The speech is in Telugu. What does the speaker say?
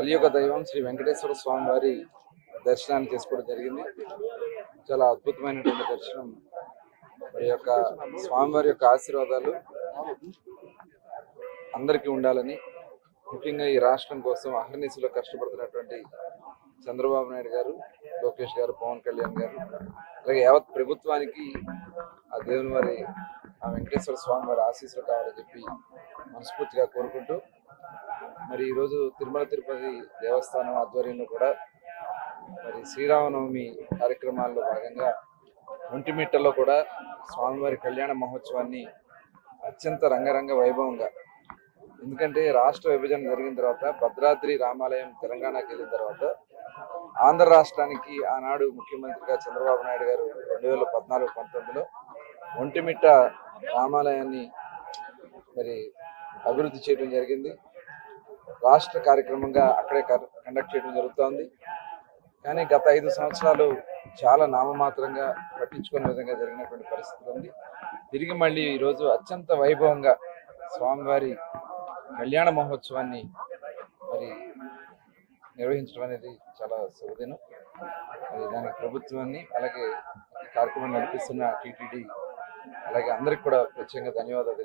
కలియుగ దైవం శ్రీ వెంకటేశ్వర స్వామి వారి దర్శనాన్ని చేసుకోవడం జరిగింది. చాలా అద్భుతమైనటువంటి దర్శనం. మరి యొక్క స్వామివారి యొక్క ఆశీర్వాదాలు అందరికీ ఉండాలని, ముఖ్యంగా ఈ రాష్ట్రం కోసం అహర్నిశలో కష్టపడుతున్నటువంటి చంద్రబాబు నాయుడు గారు, లోకేష్ గారు, పవన్ కళ్యాణ్ గారు, అలాగే యావత్ ప్రభుత్వానికి ఆ దేవుని వారి ఆ వెంకటేశ్వర స్వామి వారి ఆశీస్సులు కావాలని చెప్పి మనస్ఫూర్తిగా కోరుకుంటూ, మరి ఈరోజు తిరుమల తిరుపతి దేవస్థానం ఆధ్వర్యంలో కూడా మరి శ్రీరామనవమి కార్యక్రమాల్లో భాగంగా ఒంటిమిట్టలో కూడా స్వామివారి కళ్యాణ మహోత్సవాన్ని అత్యంత రంగరంగ వైభవంగా, ఎందుకంటే రాష్ట్ర విభజన జరిగిన తర్వాత భద్రాద్రి రామాలయం తెలంగాణకి వెళ్ళిన తర్వాత ఆంధ్ర రాష్ట్రానికి ఆనాడు ముఖ్యమంత్రిగా చంద్రబాబు నాయుడు గారు 2014-19లో ఒంటిమిట్ట రామాలయాన్ని మరి అభివృద్ధి చేయడం జరిగింది. రాష్ట్ర కార్యక్రమంగా అక్కడే కండక్ట్ చేయడం జరుగుతోంది. కానీ గత 5 సంవత్సరాలు చాలా నామమాత్రంగా పట్టించుకునే విధంగా జరిగినటువంటి పరిస్థితి ఉంది. తిరిగి మళ్ళీ ఈరోజు అత్యంత వైభవంగా స్వామివారి కళ్యాణ మహోత్సవాన్ని మరి నిర్వహించడం అనేది చాలా శుభదినం. మరి దానికి ప్రభుత్వాన్ని, అలాగే కార్యక్రమం నడిపిస్తున్న టీటీడీ, అలాగే అందరికి కూడా ప్రత్యేకంగా ధన్యవాదాలు.